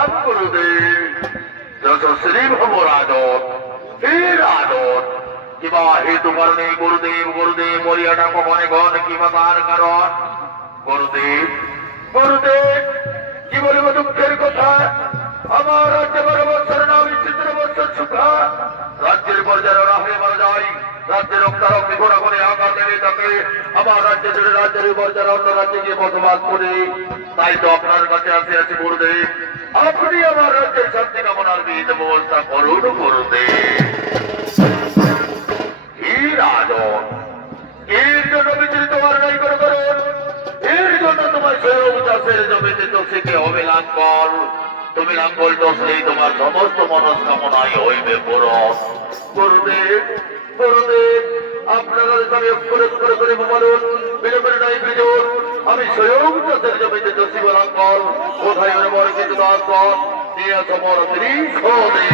প্রণাম গুরুদেব। যশস্বী ভব রাজন, হে রাজন, কিবা হেতু কারণে গুরুদেব গুরুদেব বলিয়াটা কখনে গণ কিবা তার কারণ? গুরুদেব গুরুদেব, কি বলিব দুঃখের কথা। আমার রাজ্য 12 বৎসর না বিচিত্র বৎসর সুখা, রাজ্যের পর্যায়ে না হয়ে মারা যায়, রাজ্যের রক্তারক বিঘোরা করে আকার দেবে তাকে। আমার রাজ্য জুড়ে রাজ্যের পর্যায়ে অন্য রাজ্যে গিয়ে বসবাস করে, তাই তো আপনার কাছে আসে আছে গুরুদেব। আপনি আমার রাজ্যের শান্তি কামনার বিহিত ব্যবস্থা করুন গুরুদেব। হে রাজন, এর জন্য বিচলিত আর নাই করে করুন। এর জন্য তোমার স্বয়ং চাষের জমিতে চষিতে হবে লাঙ্গল। তুমি লাঙ্গল চষলেই তোমার সমস্ত মনস্কামনাই হইবে পূরণ। গুরুদেব গুরুদেব, আপনারা আমি অক্ষরে অক্ষরে করে বলুন, বিলম্বের নাই বিজুন। আমি স্বয়ং চাষের জমিতে চষিব লাঙ্গল। কোথায় ওর বড় কিছু দাসগণ নিয়ে তোমার ত্রিশোদে।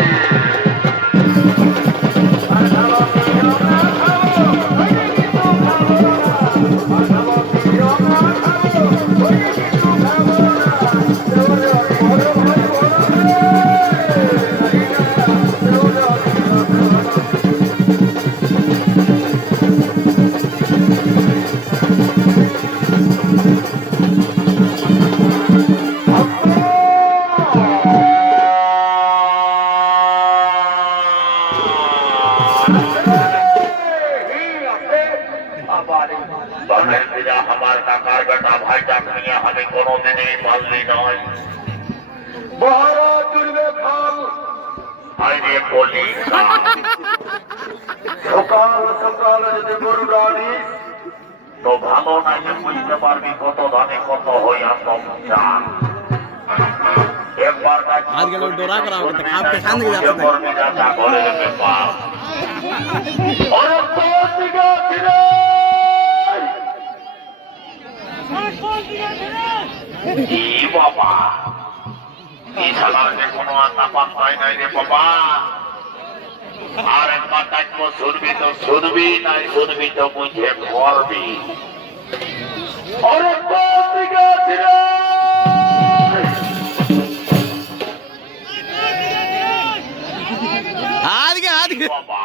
আমার টাকার বেটা ভাইটাক নিয়ে আমি কোনোদিনই পারলি নয়। মহারাজ চুরবে খাল আইরে বলি, সকাল সকাল যদি গরু আনিস তো ভালো নাকি বুঝতে পারবি কত ধানে কত হইয়া সংসার। একবার বাবা এই সালাকে কোনো আত্মা পাত্তাই নাই রে বাবা। আর একবার ডাকবো, শুনবি তো শুনবি, নাই শুনবি তো বুঝে মরবি। বাবা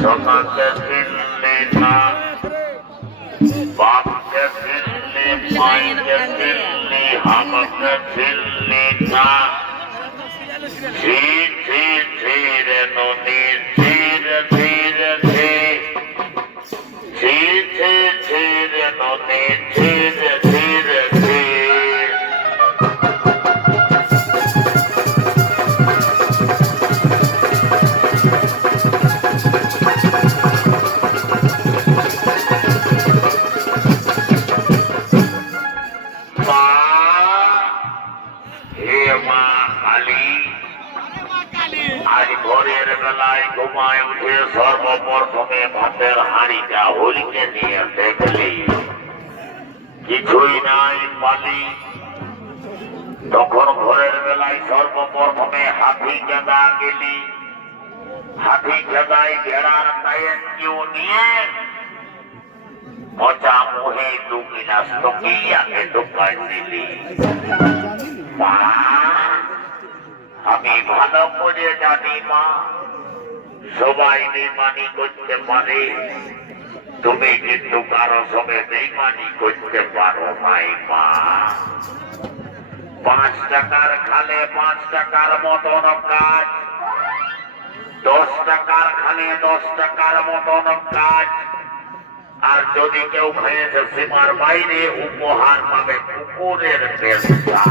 সোনাকে দিল্লি না, বাপকে দিল্লি, মাইকে দিল্লি, আমাকে দিল্লি না। ধীরে ধীরে নদী ধীরে ধীরে ধীরে ধীরে নদী ধীরে ধীরে ঘুমায় উঠে সর্বপ্রথমে ভাতের হাঁড়িটা হরিকে নিয়ে দেখলি কিছুই নাই পালি। তখন ভোরের বেলায় সর্বপ্রথমে হাতি গেদা গেলি, হাতি গেদায় ভেড়ার পায়ের কেউ নিয়ে পচা মুহে 2 গিলাস তকিয়াকে ঢুকাই দিলি। আমি ভালো করে জানি মা, সবাই বেইমানি করতে পারে, তুমি কিন্তু কারো সঙ্গে বেইমানি করতে পারো নাই মা। 5 টাকার খালে 5 টাকার মতন কাজ, 10 টাকার খালে 10 টাকার মতন কাজ। আর যদি কেউ খেয়েছে সীমার বাইরে, উপহার পাবে কুকুরের পেশা।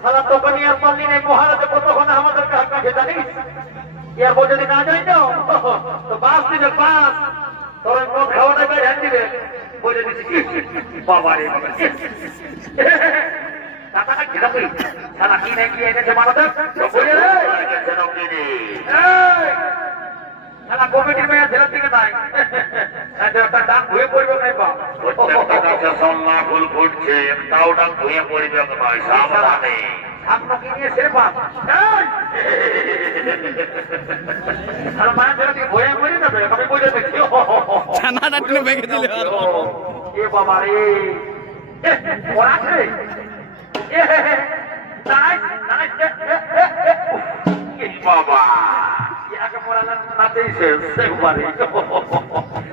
সারা দোকানি আর পাল্লি নেই, মহারাজে কতক্ষণ আমাদের কাছে জানিস? এরপর যদি না যাই তো বাস দিবে, বাস তোর খাওয়াটা বেড়ে দিবে। বলে দিচ্ছি বাবা রে বাবা, টাকাটা নাকি সারা কি নাকি এনেছে মানতে সারা কমিটির মেয়ে ছেলের দিকে নাই একটা ডাক হয়ে পড়বে নাই বা প্রত্যেকটা গাছে সল্লা ফুল ফুটছে একটাও ডাক ধুয়ে পড়বে নয় সাবধানে সামনে কি নিয়ে সে বাপ আর মায়ের ছেলে দিকে ভয়ে মরে যাবে আমি বুঝে দেখছি ছানাটা টেনে ভেঙে দিলে এ বাবা রে ওরা আছে দাঁড়াই দাঁড়াই বাবা ইয়াকে পড়ালেন নাতেই শেষ একবারে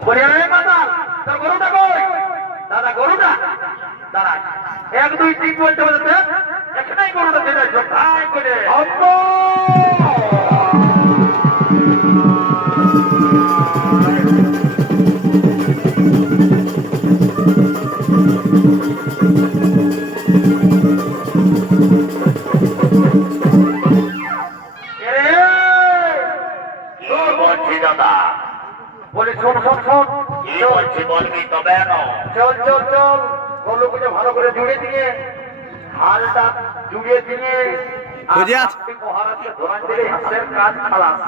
বলে রে মাতা তোর গরুটা কই দাদা গরুটা দাঁড়া 1 2 3 বলতে বলতে এখানেই গরুটা চলে আসো ভাই করে আম্মা বলে শোন শোন শোন কি বলছি বলবি তবে চল চল চল গরুগুলো ভালো করে জুড়ে দিয়ে হালটা জুড়ে দিয়ে বুঝে আছ? মহারাজকে ধরান দিলে হাতের কাজ খালাস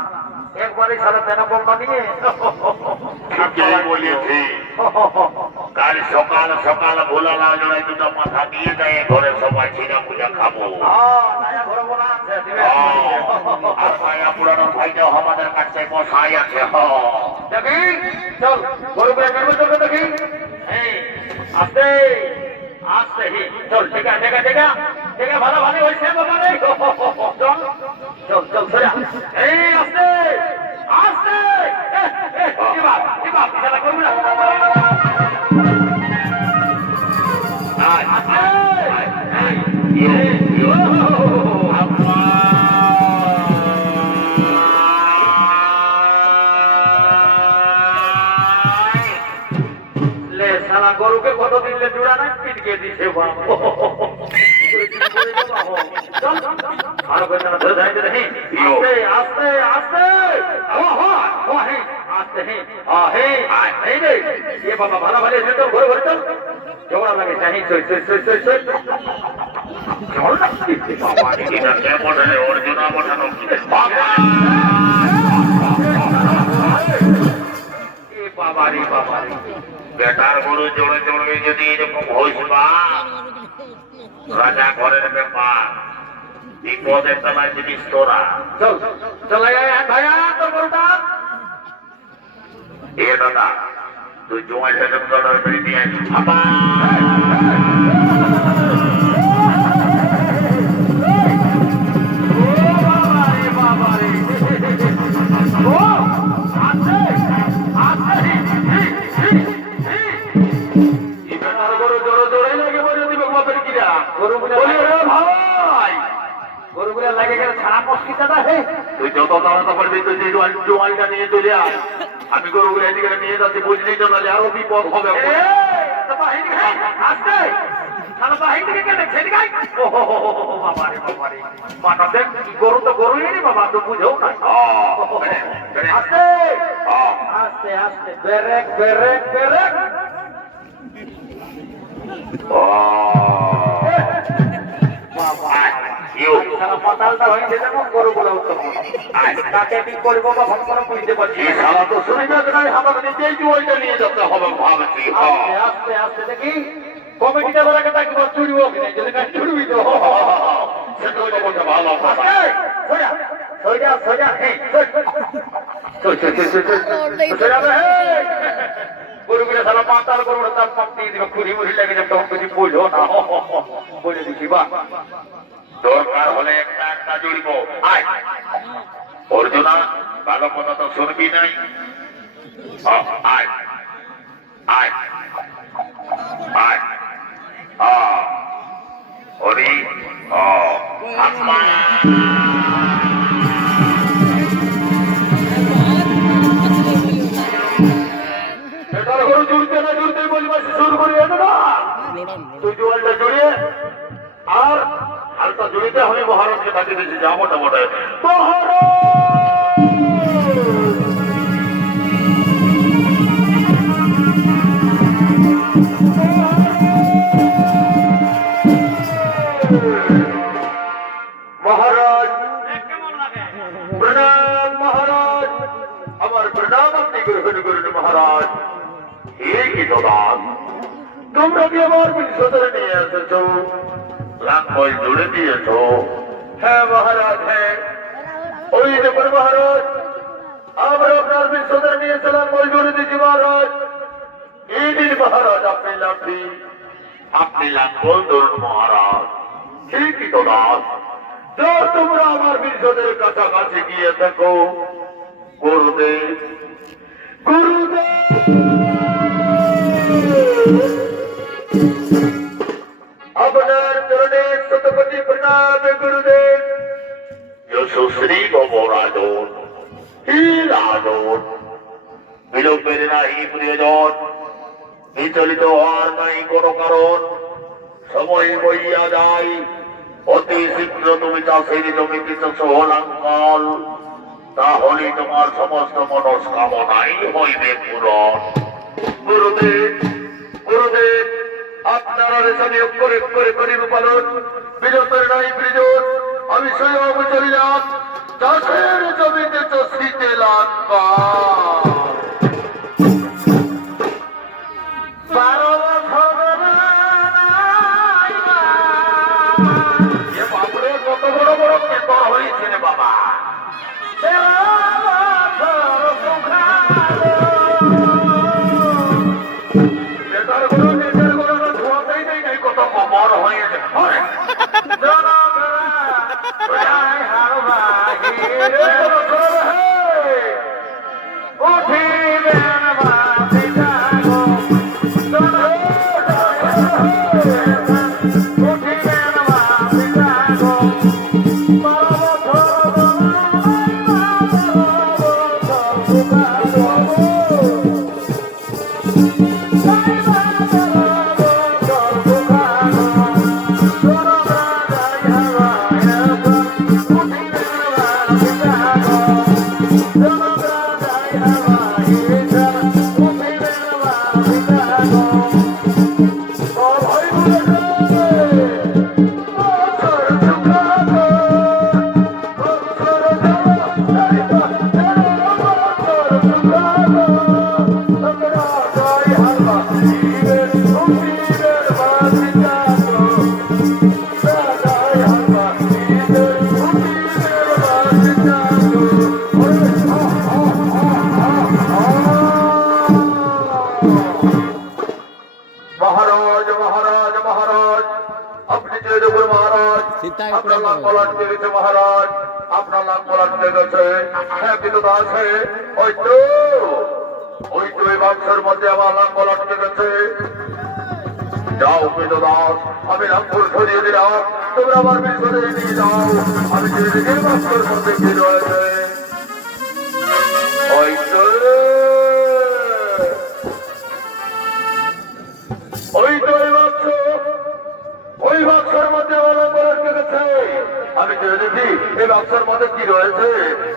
একবারে সারা তেনা বলটা নিয়ে ঠিকই বলেছি কাল সকাল সকাল ভোলা লাল জড়াই দুটো মাথা দিয়ে দেয় ঘরে সবাই ছিনা পূজা খাবো আর মায়া পুরানোর ভাইটাও আমাদের কাছে বসাই আছে দেখি চল গরুগুলো কেমন চলবে দেখি আস্তে আস্তে চল ঠিক আছে ঠিক আছে ঠিক আছে ভালো ভালো হয়েছে বাবা রে চল চল চল সোজা এই আস্তে আস্তে এবার এবার খেলা করবি না গরুকে কত দিলে জোড়া নাই পিটকে দিছে আস্তে আস্তে আস্তে বাবা ভালো ভালো চল ঘরে ঘরে চল জোড়া লাগে চাহি কেমন অর্জুনা পাঠানো বাবারি বাবারি বেটার গরু জোড়ে জোড়ে যদি এরকম হইস বা রাজা ঘরের ব্যাপার বিপদের তলায় জিনিস তোরা চল চলে ভাইয়া তোর গরুটা এ দাদা তুই জোয়াইটা যখন দিয়ে গরুগুলা লাগে গেলে ছাড়া মস্কিটাটা হে তুই যত তাড়াতাড়ি পারবি তুই জোয়াইটা নিয়ে চলে আয় আমি গরুগুলো এদিকে নিয়ে যাচ্ছি বুঝলি তো নাহলে আরো বিপদ হবে আসতে গরু তো গরুই নি বাবা তো বুঝেও না আস্তে আস্তে আস্তে বেরেক বেরেক বেরেক পাতালটা হয়েছে যেমন গরুগুলো তাকে কি করবো বা কোনো বুঝতে পারছি তো শুনে যাচ্ছে না আমার নিজেই জোয়াইটা নিয়ে যেতে হবে ভাবছি আস্তে আস্তে দেখি কমিটিটা বেলাকে তাকে চুড়িও কিনে যদি না চুড়বি তো ভালো সোজা সোজা গরুগুলো সারা পাতাল গরুগুলো তার পাপ দিয়ে দিবে খুঁড়ি মুড়ি লাগে যে তখন কিছু বললো না বলে দিচ্ছি বা দরকার হলে একটা একটা জড়িব আয় অর্জুনা ভালো কথা তো শুনবি নাই আয় আয় আয় হরি আত্মা গরু জুড়তে না জুড়তে বলবো শুরু করি তুই জোয়ালটা জড়িয়ে আর হালটা জড়িতে আমি মহারাজকে তাকে দিয়েছি যা মোটামোটা মহারাজ ঠিকই তো দাস, তোমরা কি আমার বিশ্বধরে নিয়ে এসেছো, লাঙ্গল জুড়ে দিয়েছো? হ্যাঁ মহারাজ, হ্যাঁ। ওই দেখুন মহারাজ, আমরা আপনার বিশ্বধরে নিয়েছে লাঙ্গল জুড়ে দিয়েছি মহারাজ। এই দিন মহারাজ আপনি লাঠি, আপনি লাঙ্গল ধরুন মহারাজ। ঠিকই তো দাস, তো তোমরা আমার বিশ্বদের কাছাকাছি গিয়ে থাকো। গুরুদেব, গুরুদেব, আপনার চরণে শতপতি প্রণাম গুরুদেব। যশস্বী গবরাজন, হি রাজন, বিলম্বের নাহি প্রিয়জন, বিচলিত হওয়ার নাই কোনো কারণ। সময় বইয়া যায়, অতি শীঘ্র তুমি চাষের জমিতে সোহলাঙ্গল, তাহলে তোমার সমস্ত মনস্কামনাই হইবে পূরণ। গুরুদেব, গুরুদেব, আপনারা রেশানি অক্ষরে অক্ষরে করিব পালন, বিলম্বের নাই প্রিয়জন। আমি স্বয়ং চলিলাম চাষের জমিতে চষিতে লাঙ্গল। 12 বছর এ বাপরে, কত বড় বড় কেতর হয়েছে রে বাবা। নেতার কোনো ধোয়াতেই নেই, নাই কত বড় হয়েছে। মহারাজ, মহারাজ, মহারাজ, আপনি যে দেখুন মহারাজ, আপনার লাভ বলাট গেছে মহারাজ, আপনার লাভ বলাট গেছে। হ্যাঁ কিন্তু দাস, ওই তো এই বাক্সের মধ্যে আমার লাভ বলাট গেছে। যাও কিন্তু দাস, আমি লাঙ্গল ধরিয়ে দিলাম, তোমরা আমার বিশ্বরে নিয়ে যাও। আমি যে দেখে বাক্সের মধ্যে কি রয়েছে, ওই তো ওই বাক্সের মধ্যে গেছে। আমি যে দেখি এই বাক্সের মধ্যে কি রয়েছে,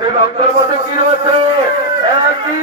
এই বাক্সের মধ্যে কি রয়েছে, একই